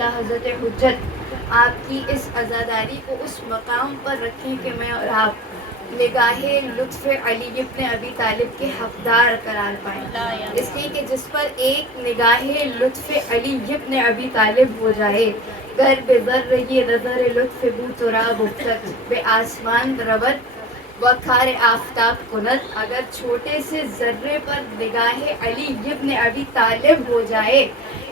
حضرت حجت آپ کی اس عزاداری کو اس مقام پر رکھیں کہ میں اور آپ نگاہ لطف علی ابن ابی طالب کے حقدار قرار پائیں، اس لیے کہ جس پر ایک نگاہ لطف علی ابن ابی طالب ہو جائے، گر بے ذر رہی نظر لطف بو تراب افتد بے آسمان رود و کار آفتاب کند، اگر چھوٹے سے ذرے پر نگاہ علی ابن ابی طالب ہو جائے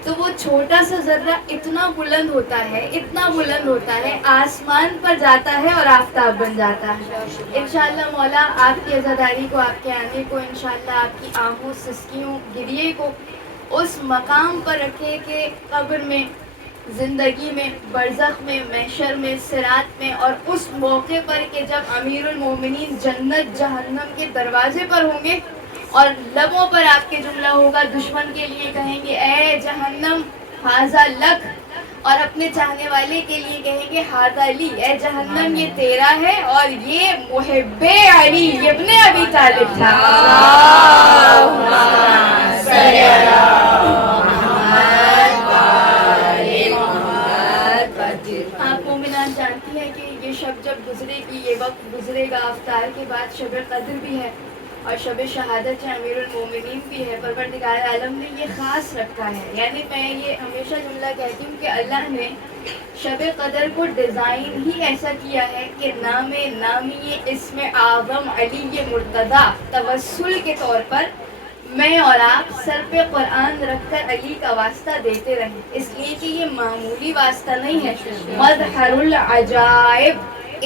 تو وہ چھوٹا سا ذرہ اتنا بلند ہوتا ہے، اتنا بلند ہوتا ہے، آسمان پر جاتا ہے اور آفتاب بن جاتا ہے۔ انشاءاللہ مولا آپ کی عزاداری کو، آپ کے آنے کو، انشاءاللہ آپ کی آہوں سسکیوں گریے کو اس مقام پر رکھے کہ قبر میں، زندگی میں، برزخ میں، محشر میں، صراط میں، اور اس موقع پر کہ جب امیر المومنین جنت جہنم کے دروازے پر ہوں گے اور لبوں پر آپ کے جملہ ہوگا، دشمن کے لیے کہیں گے اے جہنم ہاذا لک، اور اپنے چاہنے والے کے لیے کہیں گے ہاذا لی، اے جہنم یہ تیرا ہے اور یہ محب علی ابن ابی طالب تھا۔ آپ مومنان جانتی ہیں کہ یہ شب جب گزرے گی، یہ وقت گزرے گا، افطار کے بعد شب قدر بھی ہے اور شب شہادت امیر المومنین بھی ہے۔ پروردگار عالم نے یہ خاص رکھا ہے، یعنی میں یہ ہمیشہ جملہ کہتی ہوں کہ اللہ نے شب قدر کو ڈیزائن ہی ایسا کیا ہے کہ نام نامی اسم اعظم علی مرتضیٰ توسل کے طور پر میں اور آپ سر پہ قرآن رکھ کر علی کا واسطہ دیتے رہیں، اس لیے کہ یہ معمولی واسطہ نہیں ہے۔ مظہر العجائب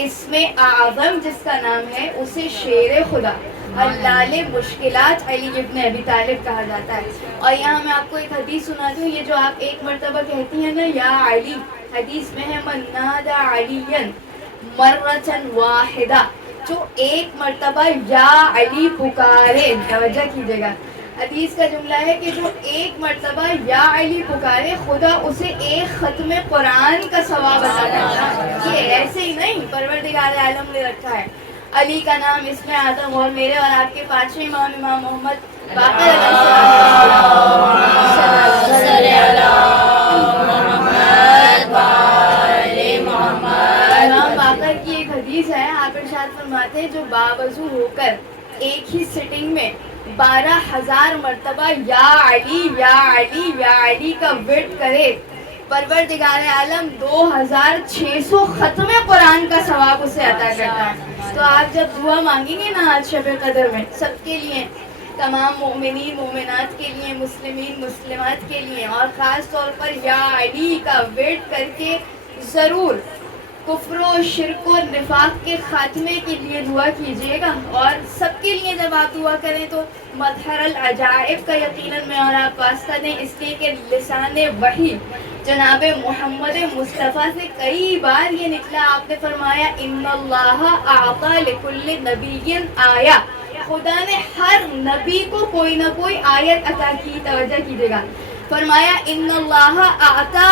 اسم اعظم جس کا نام ہے اسے شیر خدا حلال مشکلات علی ابن ابی طالب کہا جاتا ہے۔ اور یہاں میں آپ کو ایک حدیث سناتی ہوں، یہ جو آپ ایک مرتبہ کہتی ہیں نا یا علی، حدیث میں ہے من نادى علیا مرۃ واحدہ، جو ایک مرتبہ یا علی پکارے، توجہ کیجیے گا، حدیث کا جملہ ہے کہ جو ایک مرتبہ یا علی پکارے خدا اسے ایک ختم قرآن کا ثواب عطا کرتا ہے۔ یہ ایسے ہی نہیں، پروردگار عالم نے رکھا ہے علی کا نام اس میں اعظم، اور میرے اور آپ کے پانچویں امام، امام محمد باقر علیہ امام باقر کی ایک حدیث ہے، آپ ارشاد فرماتے ہیں جو باوضو ہو کر ایک ہی سٹنگ میں 12,000 مرتبہ یا علی یا علی یا علی کا ورد کرے، پروردگار عالم 2,600 ختم قرآن کا ثواب اسے عطا کرتا ہے۔ تو آپ جب دعا مانگیں گے نا آج شب قدر میں، سب کے لیے، تمام مومنین مومنات کے لیے، مسلمین مسلمات کے لیے، اور خاص طور پر یا علی کا ورد کر کے ضرور کفر و شرک و نفاق کے خاتمے کے لیے دعا کیجیے گا۔ اور سب کے لیے جب آپ دعا کریں تو مظہر العجائب کا یقیناً میں اور آپ واسطہ دیں، اس لیے کہ لسان وحی جناب محمد مصطفیٰ سے کئی بار یہ نکلا، آپ نے فرمایا ان اللہ اعطی لکل نبی آیہ، خدا نے ہر نبی کو کوئی نہ کوئی آیت عطا کی، توجہ کیجیے گا، فرمایا ان اللہ اعطی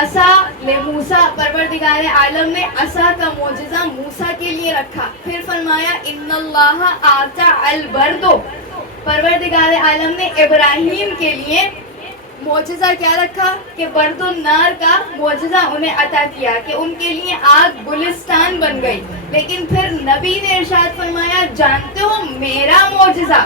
عصا لموسیٰ، پروردگار عالم نے عصا کا معجزہ موسیٰ کے لیے رکھا، پھر فرمایا ان اللہ اعطی البرد، پروردگار عالم نے ابراہیم کے لیے معجزہ کیا رکھا کہ برد النار کا معجزہ انہیں عطا کیا کہ ان کے لیے آگ گلستان بن گئی۔ لیکن پھر نبی نے ارشاد فرمایا جانتے ہو میرا معجزہ،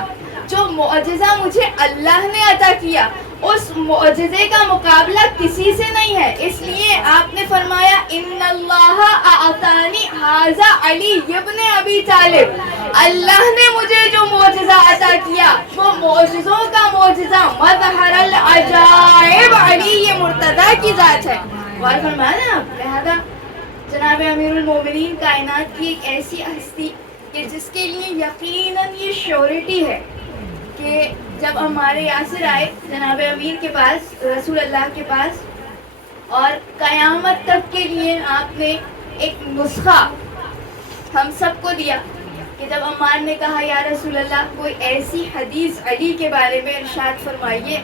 جو معجزہ مجھے اللہ نے عطا کیا اس معجزے کا مقابلہ کسی سے نہیں ہے، اس لیے آپ نے فرمایا ان اللہ اعطانی ھذا علی ابن ابی طالب، اللہ نے مجھے جو معجزہ عطا کیا وہ معجزوں کا معجزہ مظہر العجائب علی مرتضیٰ کی ذات ہے۔ اور فرمایا نا لہذا جناب امیر المومنین کائنات کی ایک ایسی ہستی کہ جس کے لیے یقیناً یہ شیورٹی ہے کہ جب ہمارے یاسر آئے جناب امیر کے پاس، رسول اللہ کے پاس، اور قیامت تک کے لیے آپ نے ایک نسخہ ہم سب کو دیا کہ جب عمار نے کہا یا رسول اللہ کوئی ایسی حدیث علی کے بارے میں ارشاد فرمائیے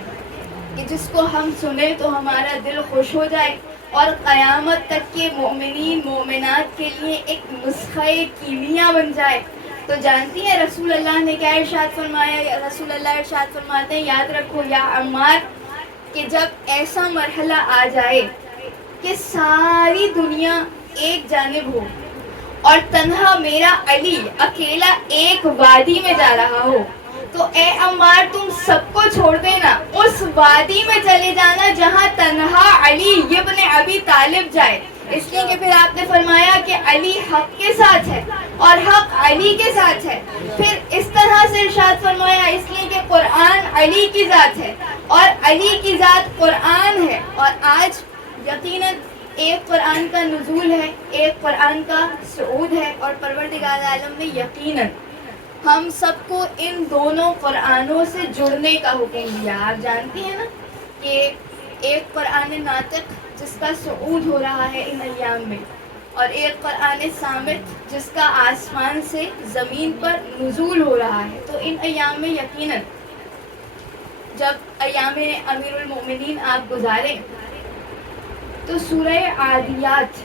کہ جس کو ہم سنیں تو ہمارا دل خوش ہو جائے اور قیامت تک کے مومنین مومنات کے لیے ایک نسخہ کیمیا بن جائے، تو جانتی ہیں رسول اللہ نے کیا ارشاد فرمایا؟ رسول اللہ ارشاد فرماتے ہیں یاد رکھو یا عمار، کہ جب ایسا مرحلہ آ جائے کہ ساری دنیا ایک جانب ہو اور تنہا میرا علی اکیلا ایک وادی میں جا رہا ہو، تو اے عمار تم سب کو چھوڑ دینا، اس وادی میں چلے جانا جہاں تنہا علی ابن ابی طالب جائے. اس لیے کہ پھر آپ نے فرمایا کہ علی حق کے ساتھ ہے اور حق علی کے ساتھ ہے. پھر اس طرح سے ارشاد فرمایا اس لیے کہ قرآن علی کی ذات ہے اور علی کی ذات قرآن ہے. اور آج یقیناً ایک قرآن کا نزول ہے، ایک قرآن کا صعود ہے، اور پروردگار عالم نے یقیناً ہم سب کو ان دونوں قرآنوں سے جڑنے کا حکم دیا. آپ جانتی ہیں نا کہ ایک قرآن ناطق جس کا صعود ہو رہا ہے ان ایام میں، اور ایک قرآن صامت جس کا آسمان سے زمین پر نزول ہو رہا ہے. تو ان ایام میں یقیناً جب ایام امیر المومنین آپ گزاریں تو سورہ عادیات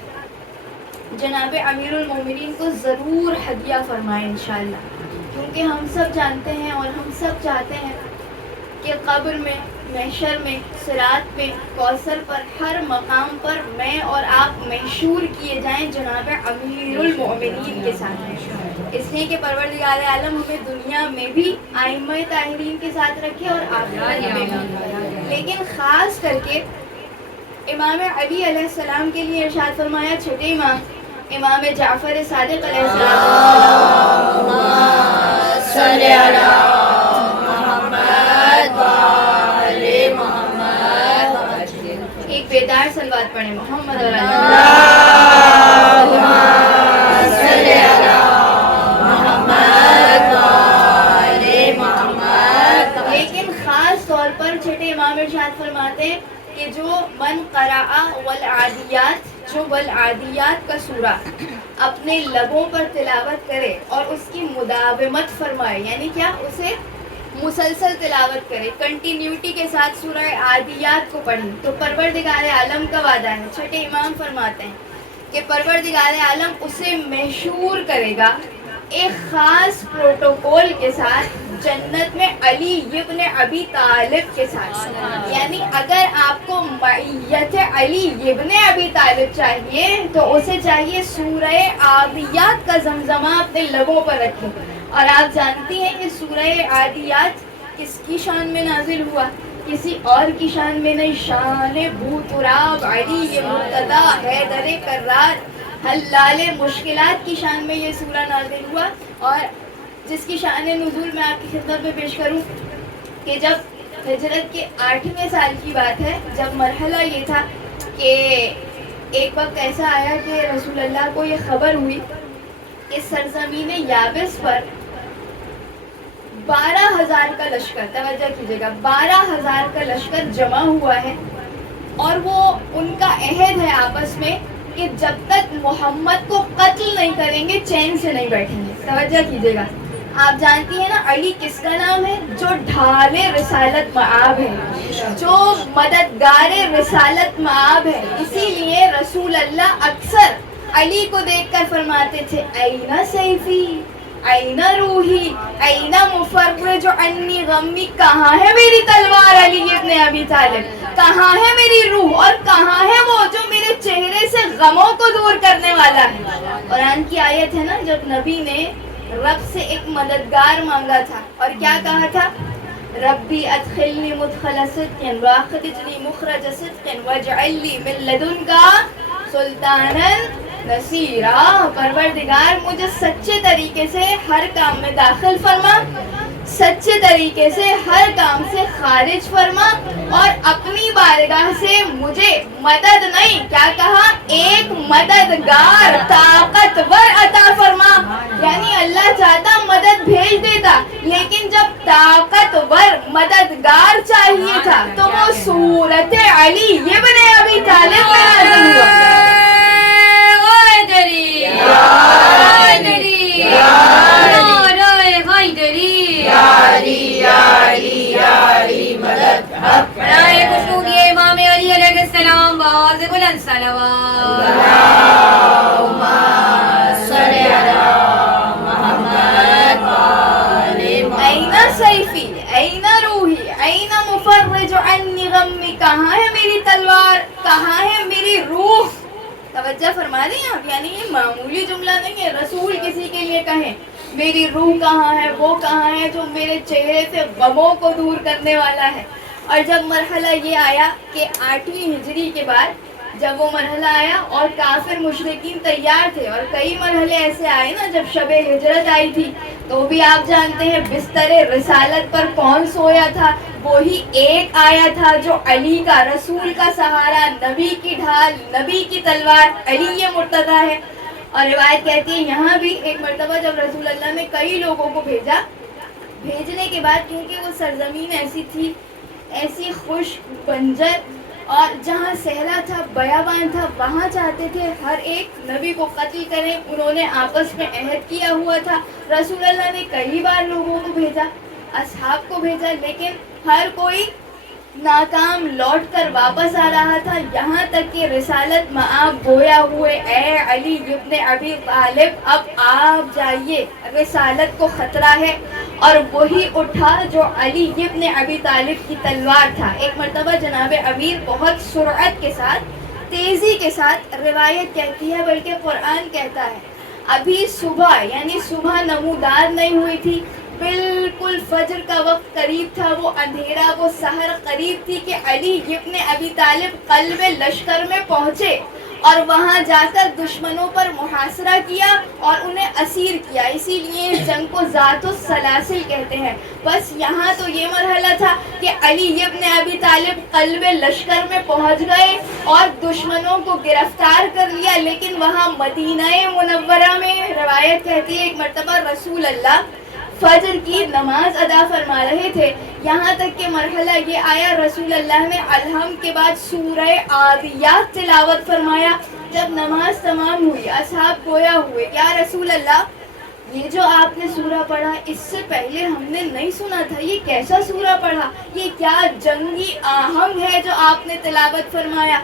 جناب امیر المومنین کو ضرور ہدیہ فرمائیں انشاءاللہ، کیونکہ ہم سب جانتے ہیں اور ہم سب چاہتے ہیں کہ قبر میں، محشر میں، صراط میں، کوثر پر، ہر مقام پر میں اور آپ محشور کیے جائیں جناب امیر المومنین کے ساتھ. اس لیے کہ پروردگار عالم ہمیں دنیا میں بھی ائمہ طاہرین کے ساتھ رکھے اور آخرت میں بھی. لیکن خاص کر کے امام علی علیہ السلام کے لیے ارشاد فرمایا چھٹے امام امام جعفر صادق علیہ السلام، صلی علی محمد وآل محمد. ایک بیدار صلوات پڑھیں محمد اور صلی علی محمد وآل محمد. لیکن خاص طور پر چھٹے امام ارشاد فرماتے ہیں کہ جو من قرأ والعادیات، جو والعادیات کا سورہ اپنے لبوں پر تلاوت کرے اور اس کی مداومت فرمائے، یعنی کیا، اسے مسلسل تلاوت کرے، کنٹینیوٹی کے ساتھ سورہ عادیات کو پڑھیں، تو پروردگار عالم کا وعدہ ہے. چھٹے امام فرماتے ہیں کہ پروردگار عالم اسے محشور کرے گا ایک خاص پروٹوکول کے ساتھ جنت میں علی ابن ابی طالب کے ساتھ. یعنی اگر آپ کو معیت علی ابن ابی طالب چاہیے تو اسے چاہیے سورہ عادیات کا زمزمہ اپنے لبوں پر رکھے. اور آپ جانتی ہیں کہ سورہ عادیات کس کی شان میں نازل ہوا؟ کسی اور کی شان میں نہیں، شان بو تراب علی مرتضی حیدر کرار حلال مشکلات کی شان میں یہ سورہ نازل ہوا. اور جس کی شان نزول میں آپ کی خدمت میں پیش کروں کہ جب ہجرت کے 8ویں سال کی بات ہے، جب مرحلہ یہ تھا کہ ایک وقت ایسا آیا کہ رسول اللہ کو یہ خبر ہوئی کہ سرزمین یابس پر 12,000 کا لشکر، توجہ کیجیے گا، 12,000 کا لشکر جمع ہوا ہے، اور وہ ان کا عہد ہے آپس میں کہ جب تک محمد کو قتل نہیں کریں گے چین سے نہیں بیٹھیں گے. توجہ کیجیے گا. آپ جانتی ہیں نا علی کس کا نام ہے؟ جو ڈھال رسالت مآب ہے، جو مددگار رسالت مآب ہے. اسی لیے رسول اللہ اکثر علی کو دیکھ کر فرماتے تھے اینا سیفی اینا روحی اینا مفرج عنی غمی، کہاں ہے میری تلوار علی ابن ابی طالب، کہاں ہے میری روح، اور کہاں ہے وہ جو میرے چہرے سے غموں کو دور کرنے والا ہے. قرآن کی آیت ہے نا، جب نبی نے رب سے ایک مددگار مانگا تھا اور کیا کہا تھا؟ ربی ادخلنی مدخل صدق واخرجنی مخرج صدق واجعل لی من لدنک سلطانا نصیرا. پروردگار مجھے سچے طریقے سے ہر کام میں داخل فرما، سچے طریقے سے ہر کام سے خارج فرما، اور اپنی بارگاہ سے مجھے مدد نہیں، کیا کہا؟ ایک مددگار طاقتور عطا فرما. یعنی اللہ چاہتا مدد بھیج دیتا، لیکن جب طاقتور مددگار چاہیے تھا تو وہ صورت علی ابن ابی طالب میں نازل ہوا. امام علی علیہ السلام باز بلند صلوات. أين سيفي أين روحي أين مفرج عني غمك کہاں ہے میری روح. توجہ فرما رہی ہیں آپ, یعنی یہ معمولی جملہ نہیں ہے, رسول کسی کے لیے کہیں میری روح کہاں ہے, وہ کہاں ہے جو میرے چہرے سے غموں کو دور کرنے والا ہے. اور جب مرحلہ یہ آیا کہ 8ویں ہجری کے بعد جب وہ مرحلہ آیا اور کافر مشرکین تیار تھے, اور کئی مرحلے ایسے آئے نا جب شب ہجرت آئی تھی تو بھی آپ جانتے ہیں بستر رسالت پر کون سویا تھا, وہی ایک آیا تھا جو علی کا, رسول کا سہارا, نبی کی ڈھال, نبی کی تلوار, علی مرتضیٰ ہے. اور روایت کہتی ہے یہاں بھی ایک مرتبہ جب رسول اللہ نے کئی لوگوں کو بھیجا, بھیجنے کے بعد کیونکہ وہ سرزمین ایسی تھی, ایسی خشک بنجر, اور جہاں صحرا تھا, بیابان تھا, وہاں چاہتے تھے ہر ایک نبی کو قتل کریں. انہوں نے آپس میں عہد کیا ہوا تھا. رسول اللہ نے کئی بار لوگوں کو بھیجا, اصحاب کو بھیجا, لیکن ہر کوئی ناکام لوٹ کر واپس آ رہا تھا. یہاں تک کہ رسالت مآب گویا ہوئے, اے علی ابن ابی طالب اب آپ جائیے, رسالت کو خطرہ ہے. اور وہی اٹھا جو علی ابن ابی طالب کی تلوار تھا. ایک مرتبہ جناب امیر بہت سرعت کے ساتھ, تیزی کے ساتھ, روایت کہتی ہے بلکہ قرآن کہتا ہے ابھی صبح یعنی صبح نمودار نہیں ہوئی تھی, بالکل فجر کا وقت قریب تھا, وہ اندھیرا, وہ سحر قریب تھی کہ علی ابن ابی طالب قلب لشکر میں پہنچے اور وہاں جا کر دشمنوں پر محاصرہ کیا اور انہیں اسیر کیا. اسی لیے اس جنگ کو ذات السلاسل کہتے ہیں. بس یہاں تو یہ مرحلہ تھا کہ علی ابن ابی طالب قلب لشکر میں پہنچ گئے اور دشمنوں کو گرفتار کر لیا. لیکن وہاں مدینہ منورہ میں روایت کہتی ہے ایک مرتبہ رسول اللہ فجر کی نماز ادا فرما رہے تھے, یہاں تک کہ مرحلہ یہ آیا رسول اللہ نے الحمد کے بعد سورہ عادیات تلاوت فرمایا. جب نماز تمام ہوئی اصحاب گویا ہوئے, یا رسول اللہ یہ جو آپ نے سورہ پڑھا اس سے پہلے ہم نے نہیں سنا تھا, یہ کیسا سورہ پڑھا, یہ کیا جنگی آہنگ ہے جو آپ نے تلاوت فرمایا.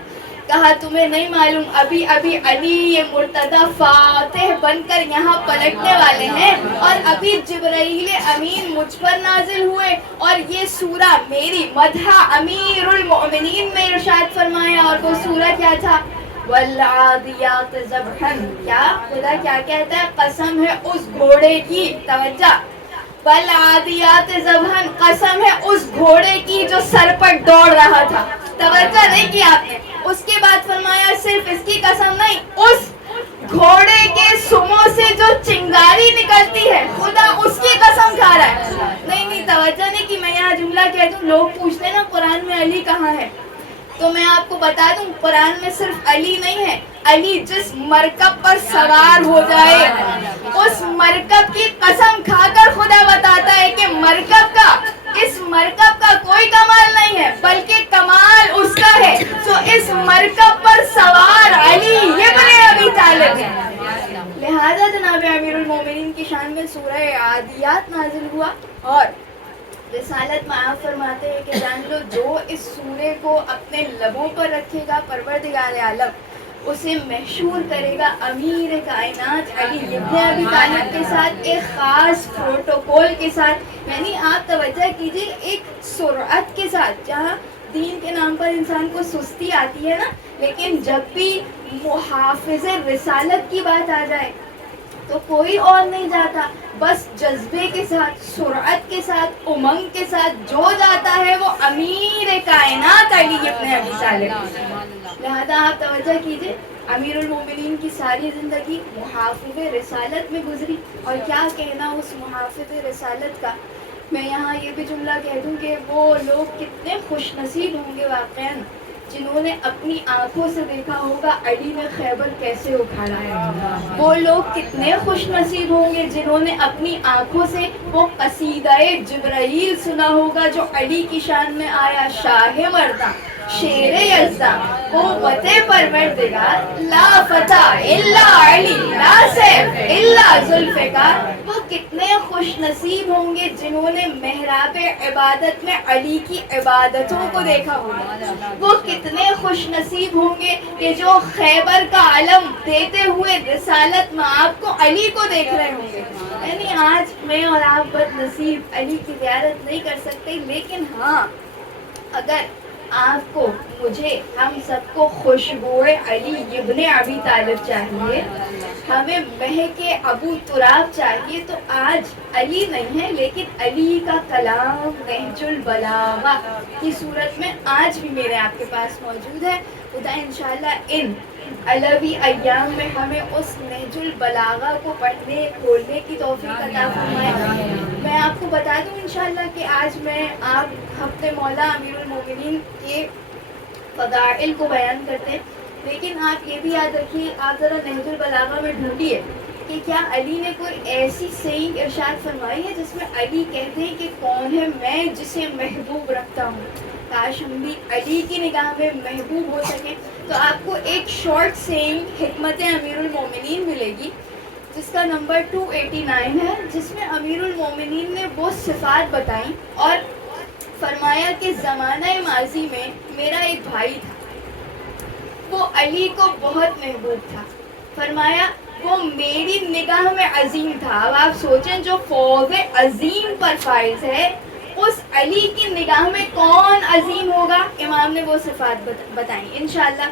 کہا تمہیں نہیں معلوم, ابھی ابھی علی یہ مرتضیٰ فاتح بن کر یہاں پلٹنے والے ہیں, اور ابھی جبرائیل امین مجھ پر نازل ہوئے اور یہ سورہ میری مدح امیر المؤمنین میں ارشاد فرمایا. اور وہ سورہ کیا تھا, والعادیات ضبحا. کیا خدا کیا کہتا ہے, قسم ہے اس گھوڑے کی, توجہ, والعادیات ضبحا, قسم ہے اس گھوڑے کی جو سر پر دوڑ رہا تھا. توجہ نہیں کی آپ نے, اس کے بعد فرمایا صرف اس کی قسم نہیں, اس گھوڑے کے سموں سے جو چنگاری نکلتی ہے خدا اس کی قسم کھا رہا ہے. نہیں توجہ نہیں کی. میں یہاں جملہ کہہ دوں, لوگ پوچھتے ہیں نا قرآن میں علی کہاں ہے, تو میں آپ کو بتا دوں قرآن میں صرف علی نہیں ہے, علی جس مرکب پر سوار ہو جائے اس مرکب کی قسم کھا کر خدا بتاتا ہے کہ مرکب کا, اس مرکب کا کوئی کمال نہیں ہے بلکہ کمال اس کا ہے. تو اس مرکب پر سوار علی ابن ابی طالب ہے. لہذا جناب امیر المومنین کی شان میں سورہ عادیات نازل ہوا, اور رسالت معاف فرماتے ہیں کہ جان لو جو اس سورے کو اپنے لبوں پر رکھے گا پروردگار عالم اسے محشور کرے گا امیر کائنات علی ابن ابی طالب کے ساتھ, ایک خاص پروٹوکول کے ساتھ. یعنی آپ توجہ کیجیے, ایک سرعت کے ساتھ, جہاں دین کے نام پر انسان کو سستی آتی ہے نا, لیکن جب بھی محافظ رسالت کی بات آ جائے تو کوئی اور نہیں جاتا, بس جذبے کے ساتھ, سرعت کے ساتھ, امنگ کے ساتھ جو جاتا ہے وہ امیر کائنات علی ابن ابی طالب. لہذا آپ توجہ کیجئے, امیر المومنین کی ساری زندگی محافظ رسالت میں گزری, اور کیا کہنا اس محافظ رسالت کا. میں یہاں یہ بھی جملہ کہہ دوں کہ وہ لوگ کتنے خوش نصیب ہوں گے واقعاً جنہوں نے اپنی آنکھوں سے دیکھا ہوگا علی نے خیبر کیسے اکھاڑا ہے. وہ لوگ کتنے خوش نصیب ہوں گے جنہوں نے اپنی آنکھوں سے وہ قصیدہ جبرائیل سنا ہوگا جو علی کی شان میں آیا, شاہ مردہ شیر یزداں قوت پروردگار, لا فتح الا علی, لا سیف الا ذوالفقار. وہ کتنے خوش نصیب ہوں گے جنہوں نے محراب عبادت میں علی کی عبادتوں کو دیکھا ہوگا. وہ کتنے خوش نصیب ہوں گے کہ جو خیبر کا علم دیتے ہوئے رسالت مآب کو علی کو دیکھ رہے ہوں گے. یعنی آج میں اور آپ بد نصیب علی کی زیارت نہیں کر سکتے, لیکن ہاں اگر آپ کو مجھے ہم سب کو خوشبوئے علی ابن ابی طالب چاہیے, ہمیں مہک ابو تراب چاہیے. تو آج علی نہیں ہے لیکن علی کا کلام نہج البلاغہ کی صورت میں آج بھی میرے آپ کے پاس موجود ہے. خدا انشاءاللہ ان علوی ایام میں ہمیں اس نہج البلاغہ کو پڑھنے کھولنے کی توفیق عطا فرمائے. میں آپ کو بتا دوں انشاءاللہ کہ آج میں آپ ہفتے مولا امیر المومنین کے فضائل کو بیان کرتے ہیں, لیکن آپ یہ بھی یاد رکھیے, آپ ذرا نہج البلاغہ میں ڈھونڈیے کہ کیا علی نے کوئی ایسی سیئنگ ارشاد فرمائی ہے جس میں علی کہتے ہیں کہ کون ہے میں جسے محبوب رکھتا ہوں. کاش ہم بھی علی کی نگاہ میں محبوب ہو سکیں. تو آپ کو ایک شارٹ سیئنگ حکمت امیر المومنین ملے گی جس کا نمبر 289 ہے, جس میں امیر المومنین نے وہ صفات بتائیں اور فرمایا کہ زمانہ ماضی میں میرا ایک بھائی تھا, وہ علی کو بہت محبوب تھا. فرمایا وہ میری نگاہ میں عظیم تھا. اب آپ سوچیں جو فوز عظیم پر فائز ہے اس علی کی نگاہ میں کون عظیم ہوگا. امام نے وہ صفات بتائیں. انشاءاللہ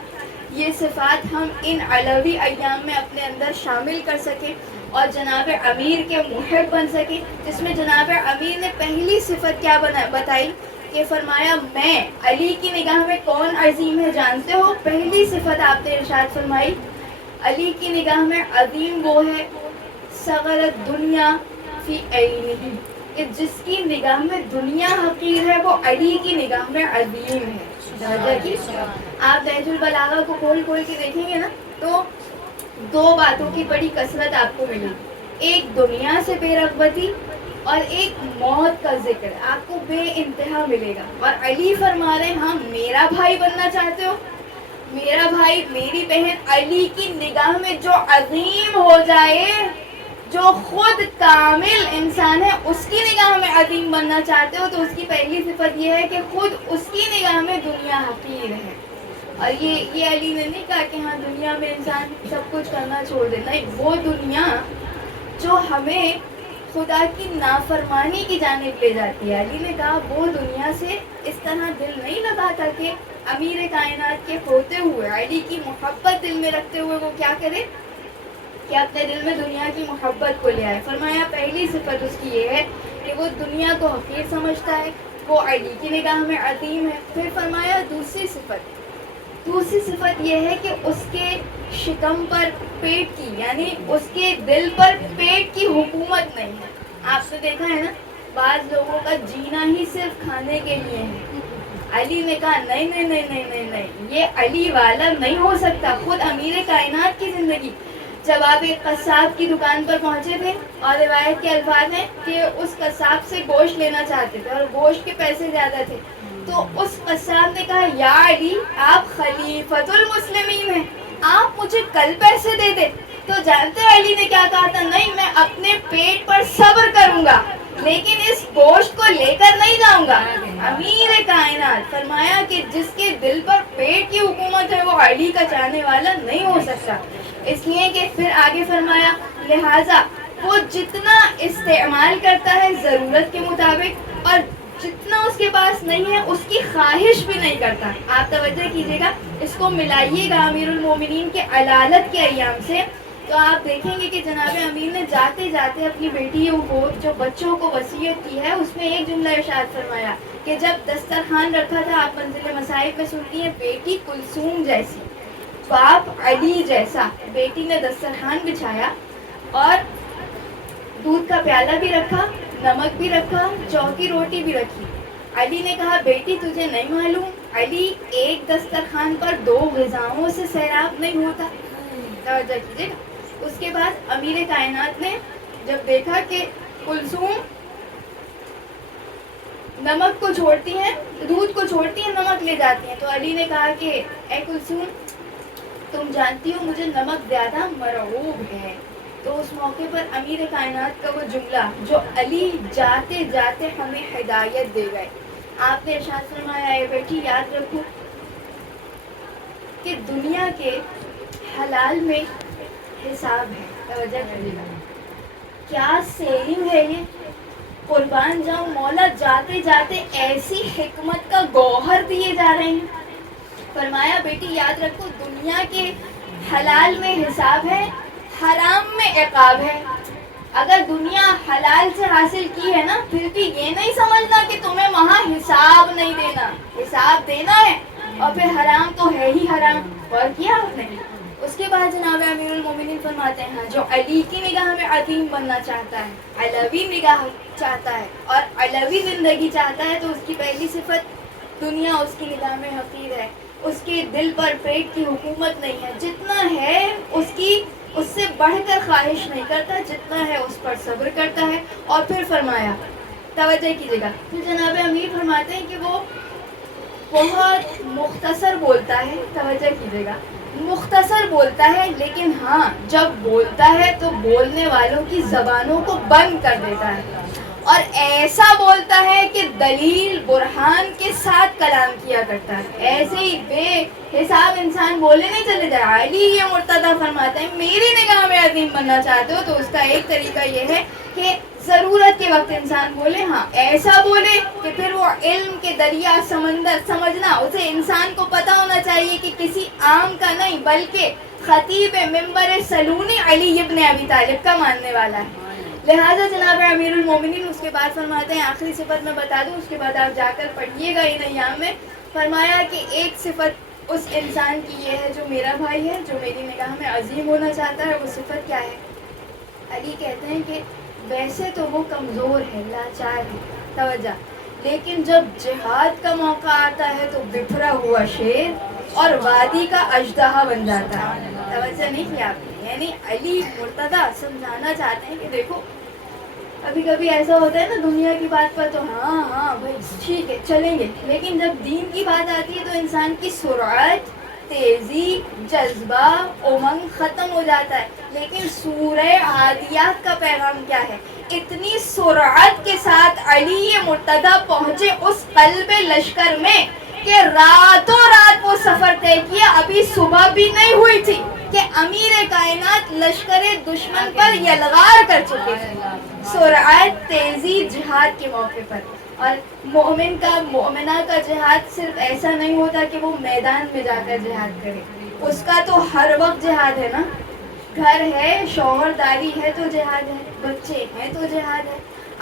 یہ صفات ہم ان علوی ایام میں اپنے اندر شامل کر سکیں اور جناب امیر کے محب بن سکیں. جس میں جناب امیر نے پہلی صفت کیا بتائی کہ فرمایا میں علی کی نگاہ میں کون عظیم ہے جانتے ہو. پہلی صفت آپ نے ارشاد فرمائی علی کی نگاہ میں عظیم وہ ہے صغرت دنیا فی عینہ, کہ جس کی نگاہ میں دنیا حقیر ہے وہ علی کی نگاہ میں عظیم ہے. آپ نہج البلاغہ کو کھول کے دیکھیں گے نا تو دو باتوں کی بڑی کثرت آپ کو ملے گی, ایک دنیا سے بے رغبتی اور ایک موت کا ذکر آپ کو بے انتہا ملے گا. اور علی فرما رہے ہاں میرا بھائی بننا چاہتے ہو, میرا بھائی میری بہن علی کی نگاہ میں جو عظیم ہو جائے, جو خود کامل انسان ہے اس کی نگاہ میں عظیم بننا چاہتے ہو تو اس کی پہلی صفت یہ ہے کہ خود اس کی نگاہ میں دنیا حقیر ہے. اور یہ علی نے نہیں کہا کہ ہاں دنیا میں انسان سب کچھ کرنا چھوڑ دے, نہیں, وہ دنیا جو ہمیں خدا کی نافرمانی کی جانب لے جاتی ہے. علی نے کہا وہ دنیا سے اس طرح دل نہیں لگاتا کہ امیر کائنات کے ہوتے ہوئے علی کی محبت دل میں رکھتے ہوئے وہ کیا کرے کہ اپنے دل میں دنیا کی محبت کو لے آئے. فرمایا پہلی صفت اس کی یہ ہے کہ وہ دنیا کو حقیر سمجھتا ہے, وہ علی کی نگاہ میں عظیم ہے. پھر فرمایا دوسری صفت یہ ہے کہ اس کے شکم پر پیٹ کی یعنی اس کے دل پر پیٹ کی حکومت نہیں ہے. آپ نے دیکھا ہے نا بعض لوگوں کا جینا ہی صرف کھانے کے لیے ہے. علی نے کہا نہیں نہیں نہیں نہیں نہیں نہیں, یہ علی والا نہیں ہو سکتا. خود امیر کائنات کی زندگی, جب آپ ایک قصاب کی دکان پر پہنچے تھے اور روایت کے الفاظ ہیں کہ اس قصاب سے گوشت لینا چاہتے تھے اور گوشت کے پیسے زیادہ تھے, تو اس قصاب نے کہا یا علی آپ خلیفۃ المسلمین ہیں, آپ مجھے کل پیسے دے دے. تو جانتے ہیں علی نے کیا کہا تھا, نہیں میں اپنے پیٹ پر صبر کروں گا لیکن اس گوشت کو لے کر نہیں جاؤں گا. امیر کائنات فرمایا کہ جس کے دل پر پیٹ کی حکومت ہے وہ علی کا چاہنے والا نہیں ہو سکتا. اس لیے کہ پھر آگے فرمایا لہٰذا وہ جتنا استعمال کرتا ہے ضرورت کے مطابق اور جتنا اس کے پاس نہیں ہے اس کی خواہش بھی نہیں کرتا. آپ توجہ کیجیے گا, اس کو ملائیے گا امیر المومنین کے علالت کے ایام سے تو آپ دیکھیں گے کہ جناب امیر نے جاتے جاتے اپنی بیٹیوں کو جو بچوں کو وصیت کی ہے اس میں ایک جملہ ارشاد فرمایا کہ جب دسترخوان رکھا تھا, آپ منزل مصائب میں سنتی ہیں, بیٹی کلثوم جیسی باپ علی جیسا. بیٹی نے دسترخوان بچھایا اور دودھ کا پیالہ بھی رکھا, نمک بھی رکھا, چوکی روٹی بھی رکھی. علی نے کہا بیٹی تجھے نہیں معلوم علی ایک دسترخوان پر 2 غذاؤں سے سیراب نہیں ہوتا. توجہ کیجیے گا. اس کے بعد امیر کائنات نے جب دیکھا کہ کلثوم نمک کو چھوڑتی ہیں, دودھ کو چھوڑتی ہیں, نمک لے جاتی ہیں, تو علی نے کہا کہ اے کلثوم تم جانتی ہو مجھے نمک زیادہ مرعوب ہے. تو اس موقع پر امیر کائنات کا وہ جملہ جو علی جاتے جاتے ہمیں ہدایت دے گئے, آپ نے ارشاد فرمایا اے بیٹی یاد رکھو کہ دنیا کے حلال میں حساب ہے. توجہ کریے گا, کیا سیئنگ ہے یہ, قربان جاؤں مولا، جاتے جاتے ایسی حکمت کا گوہر دیے جا رہے ہیں. فرمایا بیٹی یاد رکھو، دنیا کے حلال میں حساب ہے، حرام میں عقاب ہے. اگر دنیا حلال سے حاصل کی ہے نا، پھر بھی یہ نہیں سمجھنا کہ تمہیں وہاں حساب نہیں دینا، حساب دینا ہے. اور پھر حرام تو ہے ہی حرام. اور کیا آپ نے. اس کے بعد جناب امیر المومنین فرماتے ہیں، جو علی کی نگاہ میں عظیم بننا چاہتا ہے، علوی نگاہ چاہتا ہے اور علوی زندگی چاہتا ہے، تو اس کی پہلی صفت، دنیا اس کی نگاہ میں حقیر ہے. اس کے دل پر پیٹ کی حکومت نہیں ہے. جتنا ہے اس سے بڑھ کر خواہش نہیں کرتا، جتنا ہے اس پر صبر کرتا ہے. اور پھر فرمایا، توجہ کیجیے گا، پھر جناب امیر فرماتے ہیں کہ وہ بہت مختصر بولتا ہے. توجہ کیجیے گا، مختصر بولتا ہے، لیکن ہاں جب بولتا ہے تو بولنے والوں کی زبانوں کو بند کر دیتا ہے. اور ایسا بولتا ہے کہ دلیل برہان کے ساتھ کلام کیا کرتا ہے. ایسے ہی بے حساب انسان بولے نہیں چلے جائے. علی یہ مرتضیٰ فرماتے ہیں، میری نگاہ میں عظیم بننا چاہتے ہو تو اس کا ایک طریقہ یہ ہے کہ ضرورت کے وقت انسان بولے. ہاں ایسا بولے کہ پھر وہ علم کے دریا سمندر سمجھنا، اسے انسان کو پتہ ہونا چاہیے کہ کسی عام کا نہیں بلکہ خطیب ممبر سلونی علی ابن ابی طالب کا ماننے والا ہے. لہٰذا جناب امیر المومنین اس کے بعد فرماتے ہیں، آخری صفت میں بتا دوں، اس کے بعد آپ جا کر پڑھیے گا ان ایام میں. فرمایا کہ ایک صفت اس انسان کی یہ ہے جو میرا بھائی ہے، جو میری نگاہ میں عظیم ہونا چاہتا ہے. وہ صفت کیا ہے؟ علی کہتے ہیں کہ ویسے تو وہ کمزور ہے، لاچار ہے، توجہ، لیکن جب جہاد کا موقع آتا ہے تو بکھرا ہوا شیر اور وادی کا اژدہا بن جاتا ہے. توجہ نہیں کی آپ نے. یعنی علی مرتضیٰ سمجھانا چاہتے ہیں کہ دیکھو، کبھی کبھی ایسا ہوتا ہے نا دنیا کی بات پر تو ہاں بھائی ٹھیک ہے چلیں گے، لیکن جب دین کی بات آتی ہے تو انسان کی سرعت، تیزی، جذبہ، امنگ ختم ہو جاتا ہے. لیکن سورہ عادیات کا پیغام کیا ہے؟ اتنی سرعت کے ساتھ علی مرتضیٰ پہنچے اس قلب لشکر میں کہ راتوں رات وہ سفر طے کیا. ابھی صبح بھی نہیں ہوئی تھی کہ امیر کائنات لشکر دشمن پر یلغار کر چکے تھے. سرعت، تیزی جہاد کے موقع پر. اور مومنہ کا جہاد صرف ایسا نہیں ہوتا کہ وہ میدان میں جا کر جہاد کرے، اس کا تو ہر وقت جہاد ہے نا. گھر ہے، شوہر داری ہے تو جہاد ہے، بچے ہیں تو جہاد ہے.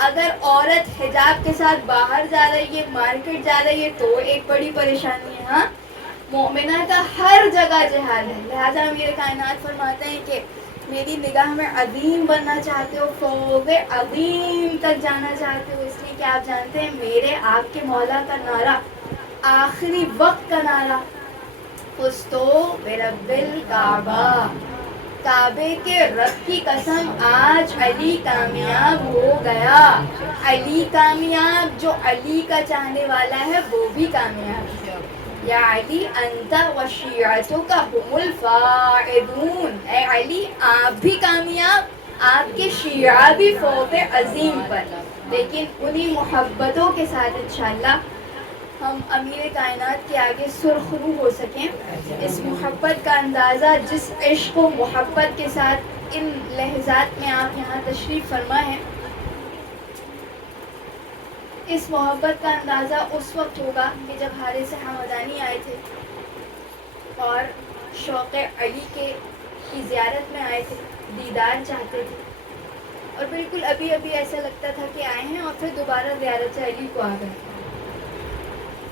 اگر عورت حجاب کے ساتھ باہر جا رہی ہے، مارکیٹ جا رہی ہے تو ایک بڑی پریشانی ہے. ہاں مومنہ کا ہر جگہ جہاد ہے. لہٰذا امیر کائنات فرماتے ہیں کہ میری نگاہ میں عظیم بننا چاہتے ہو، فوق عظیم تک جانا چاہتے ہو، اس لیے کہ آپ جانتے ہیں میرے آپ کے مولا کا نعرہ، آخری وقت کا نعرہ، فزتو برب الکعبہ، کعبے کے رب کی قسم آج علی کامیاب ہو گیا. علی کامیاب، جو علی کا چاہنے والا ہے وہ بھی کامیاب ہے. یا علی انت و شیعتک هم الفائزون، اے علی آپ بھی کامیاب، آپ کے شیعہ بھی فوق عظیم پر. لیکن انہی محبتوں کے ساتھ انشاءاللہ ہم امیر کائنات کے آگے سرخرو ہو سکیں. اس محبت کا اندازہ، جس عشق و محبت کے ساتھ ان لحظات میں آپ یہاں تشریف فرما ہیں، اس محبت کا اندازہ اس وقت ہوگا کہ جب حارث حمدانی آئے تھے اور شوق علی کی زیارت میں آئے تھے، دیدار چاہتے تھے، اور بالکل ابھی ایسا لگتا تھا کہ آئے ہیں اور پھر دوبارہ زیارت علی کو آ گئے.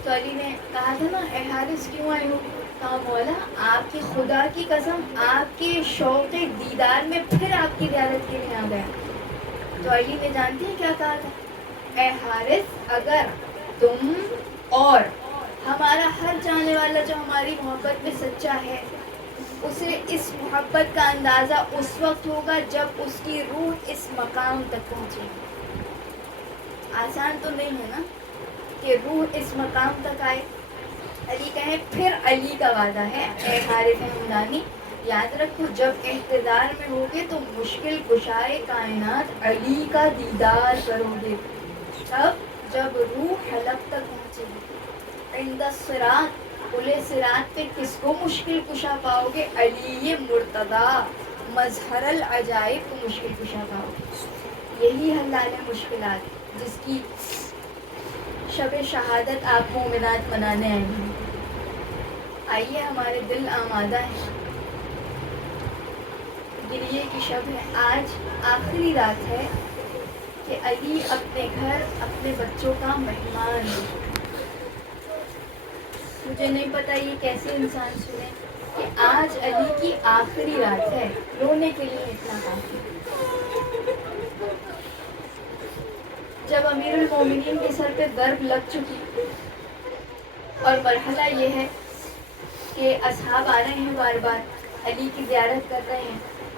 تو علی نے کہا تھا نا، اے حارث کیوں آئے ہو؟ کہا مولا آپ کی خدا کی قسم آپ کے شوق دیدار میں پھر آپ کی زیارت کے لیے آ گیا. تو علی نے جانتی ہیں کیا کہا تھا؟ اے حارث، اگر تم اور ہمارا ہر چاہنے والا جو ہماری محبت میں سچا ہے، اسے اس محبت کا اندازہ اس وقت ہوگا جب اس کی روح اس مقام تک پہنچے. آسان تو نہیں ہے نا کہ روح اس مقام تک آئے. علی کہیں پھر علی کا وعدہ ہے، اے حارث حمدانی یاد رکھو، جب اقتدار میں ہوگے تو مشکل کشائے کائنات علی کا دیدار کرو گے. جب روح حلق تک پہنچے گی، عند الصراط، پلے صراط پہ کس کو مشکل کشا پاؤ گے؟ علی مرتضیٰ، مظہر العجائب کو مشکل کشا پاؤ گے. یہی حلال مشکلات. جس کی شب شہادت آپ مومنات منانے آئے ہیں. آئیے ہمارے دل آمادہ ہیں. گریے کی شب ہے, آج آخری رات ہے کہ علی اپنے گھر اپنے بچوں کا مہمان ہے. مجھے نہیں پتا یہ کیسے انسان سنے کہ آج علی کی آخری رات ہے. رونے کے لیے اتنا کافی. جب امیر المومنین کے سر پہ ضرب لگ چکی اور مرحلہ یہ ہے کہ اصحاب آ رہے ہیں بار بار, علی کی زیارت کر رہے ہیں,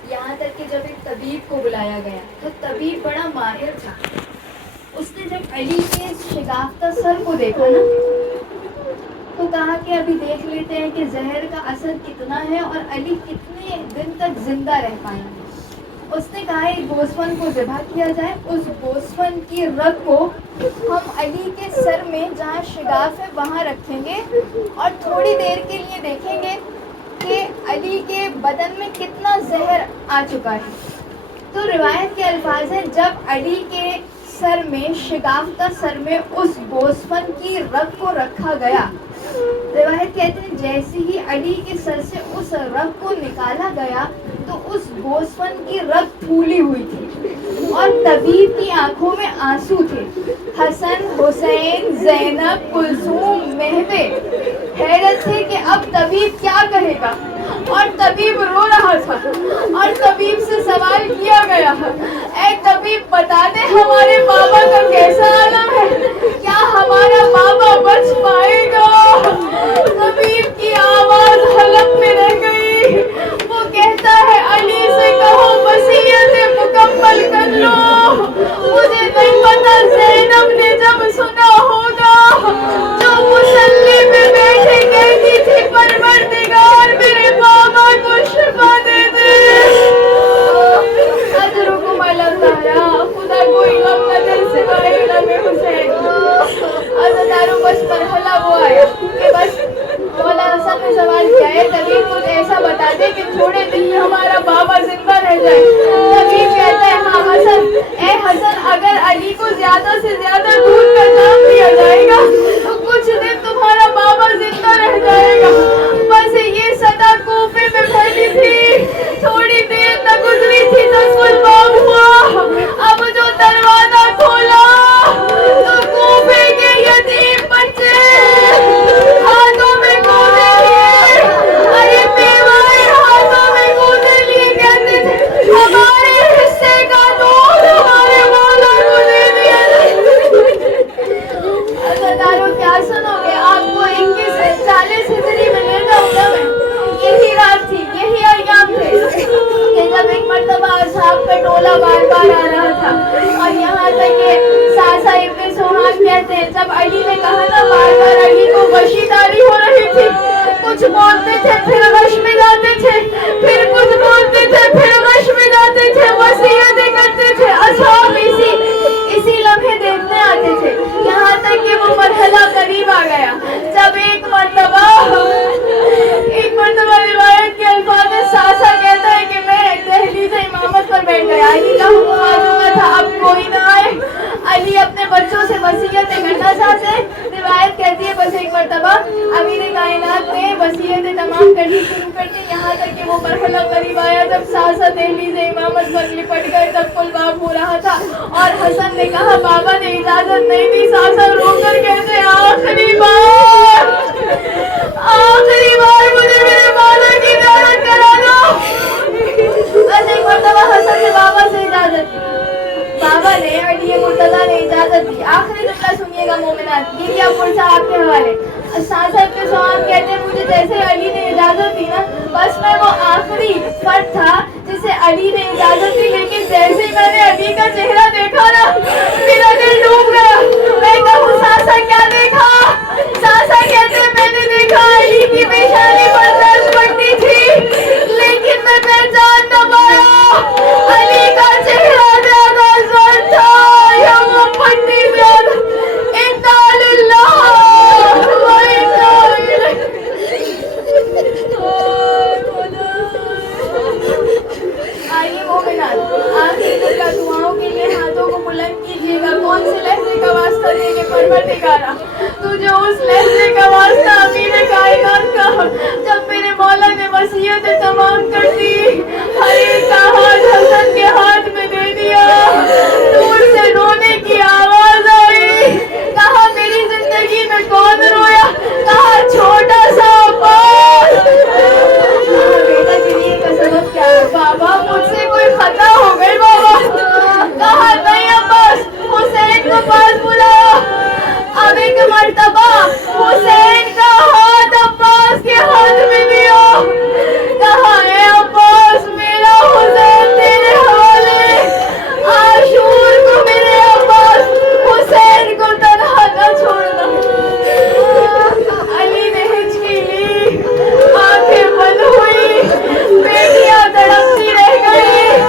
یہاں تک کہ جب ایک طبیب کو بلایا گیا تو طبیب بڑا ماہر تھا. اس نے جب علی کے شگافتہ سر کو دیکھا نا تو کہا کہ ابھی دیکھ لیتے ہیں کہ زہر کا اثر کتنا ہے اور علی کتنے دن تک زندہ رہ پائیں گے. اس نے کہا ایک گوسفن کو ذبح کیا جائے, اس گوسفن کی رگ کو ہم علی کے سر میں جہاں شگاف ہے وہاں رکھیں گے اور تھوڑی دیر کے لیے دیکھیں گے کہ علی کے بدن میں کتنا زہر آ چکا ہے. تو روایت کے الفاظ ہیں جب علی کے سر میں شگافتہ سر میں اس گوسفن کی رگ کو رکھا گیا, روایت کہتے ہیں جیسے ہی علی کے سر سے اس رگ کو نکالا گیا تو اس گوسفن کی رگ پھولی ہوئی تھی اور طبیب کی آنکھوں میں آنسو تھے. حسن, حسین, زینب, کلثوم, مہوے حیرت تھے کہ اب طبیب کیا کہے گا, اور طبیب رو رہا تھا اور طبیب سے سوال کیا گیا, اے طبیب بتا دے ہمارے بابا کا کیسا عالم ہے, کیا ہمارا بابا بچ پائے گا. طبیب کی آواز حلق میں رہ گئی. وہ کہتا ہے علی سے کہو وصیت مکمل کر لو. مجھے نہیں پتا زینب نے جب سنا ہوگا جو مصلی پہ بیٹھے کہتی تھی پروردگار میرے بابا کو شفا دے دے. اجرکم اللہ, خدا کوئی غم نہ دل سے باہر غم حسین. عزاداروں بس مرحلہ وہ آیا کہ بس مولانا صاحب نے سوال کیا ہے طبیب کچھ ایسا بتا دے کہ تھوڑے دن میں ہمارا بابا زندہ رہ جائے. طبیب کہتا ہے ہاں حسن, اے حسن اگر علی کو زیادہ سے زیادہ دودھ کا نام دیا جائے گا تو کچھ دن تمہارا بابا زندہ رہ جائے گا. بس یہ صدا کوفے میں پھیلی تھی, تھوڑی دیر نہ گزری تھی تو قلباب ہوا. اب جو دروازہ کھولا تو کوفے کے یتیم بچے ہاتھوں میں گودے لیے, ارے بیوائے ہاتھوں میں گودے لیے کہتے تھے ہمارے حصے کا دودھ ہمارے مولا کو دے دیا. عزاداروں کیا سنو گے, آپ کو 2140 ہجری میں لے جاؤں گا میں. یہی رات تھی, یہی ایام تھے کہ جب ایک مرتبہ اصحاب کا ٹولہ بار بار آ رہا تھا اور یہاں تک کہ ساسا ابن سوہان کہتے ہیں جب علی نے کہا نا بار بار علی کو وشیداری ہو رہی تھی, کچھ بولتے تھے پھر غش میں جاتے تھے, پھر کچھ بولتے تھے پھر غش میں جاتے تھے, وصیتیں کرتے تھے. اصحاب اسی لمحے دیکھنے آتے تھے یہاں تک کہ وہ مرحلہ قریب آ گیا جب ایک مرتبہ روایت کے الفاظ میں ساسا کہتا ہے کہ میں دہلیز امامت پر بیٹھ گیا. علی کا حکم آ چکا تھا, اب کوئی نہ آئے. علی اپنے بچوں سے وصیتیں کرنا چاہتے ہیں. روایت کہتی ہے بس ایک مرتبہ امیر کائنات نے وصیتیں تمام کرنی شروع کر دی یہاں تک کہ وہ مرحلہ قریب آیا جب ساسا دہلیز امامت پر لپٹ گئے. تب قلباب ہو رہا تھا اور حسن نے کہا بابا نے اجازت نہیں دی. ساسا رو کر کہتے آخری بار مجھے میرے مولا کی زیارت کرا دو. بس ایک مرتبہ حسن نے بابا سے اجازت دی, بابا نے علی مرتضیٰ نے اجازت دی. آخری جملہ سنیے گا مومنات, یہ اب پرچہ آپ کے حوالے. ساسا ابن سوہان کہتے ہیں مجھے جیسے علی نے اجازت دی نا بس میں وہ آخری فرد تھا جسے علی نے اجازت دی, لیکن جیسے ہی میں نے علی کا چہرہ دیکھا نا میرا دل ڈوب گیا. میں کہوں ساسا کیا دیکھا, ساسا کہتے ہیں میں نے دیکھا علی کی پیشانی پر تمام کر دی. ہر ایک کا ہاتھ حسن کے ہاتھ میں دے دیا. دور سے رونے کی آواز آئی. کہا میری زندگی میں کون رویا؟ کہا چھوٹا سا عباس. بیٹا کے لیے کا سبب کیا ہے؟ بابا مجھ سے کوئی خطا ہو گئی بابا. کہا نہیں عباس. حسین کو پاس بلایا. اب ایک مرتبہ حسین کا ہاتھ عباس کے ہاتھ میں دیا. کہا اے عباس میرا حسین تیرے حوالے. عاشور کو میرے عباس حسین کو تنہا نہ چھوڑنا. علی نے ہچکی لی. آنکھیں بند ہوئی. بیٹیاں تڑپتی رہ گئی.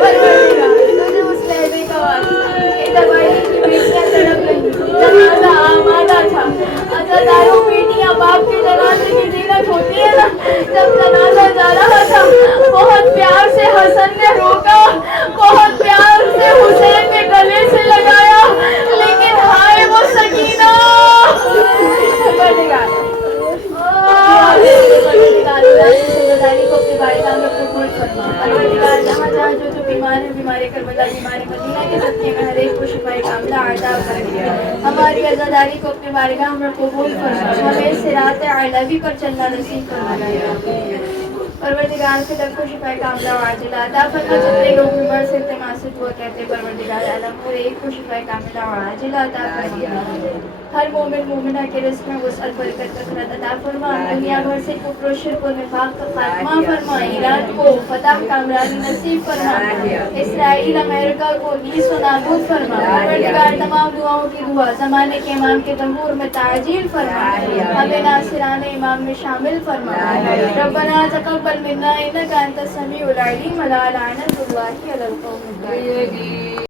مجھے اس لہجے کا واسطہ کہ جب علی کی بیٹیاں تڑپ رہی جنازہ آمادہ تھا. عزاداروں بیٹیاں باپ کے جنازے کی زینت ہوتی ہے نا. جب جنازہ جا رہا تھا بہت پیار سے حسن نے روکا. بہت پیار سے حسین نے گلے سے لگایا. لیکن ہائے وہ سکینہ. جہاں جہاں جو بیمار ہے بیمار کربلا بیمار مدینہ کے صدقے میں ہر ایک کو شفائے کاملہ عطا فرما. ہماری عزاداری کو اپنے بارگاہ میں قبول فرما. ہمیں صراط اعلیٰ پر چلنا نصیب فرما. پروردگار کے در کو شفائے کاملہ عاجلہ عطا فرما. جتنے لوگ بیمار سے التماس سے دعا کہتے ہیں پروردگار عالم ہر ایک کو شفائے کاملہ عاجلہ عطا فرما. ہر مومن مومنہ کے رزق میں وسعت برکت کثرت عطا فرما. دنیا بھر سے کفر و شرک و نفاق کا خاتمہ فرما. ایران کو فتح کامرانی نصیب فرما. اسرائیل امریکہ کو نیست و نابود فرما. پروردگار تمام دعاؤں کی دعا زمانے کے امام کے تنور میں تعجیل فرما. ہمیں ناصران امام میں شامل فرما. ربنا تقبل منا انک انت السمیع العلیم. ولا لعنت اللہ علی القوم الظالمین.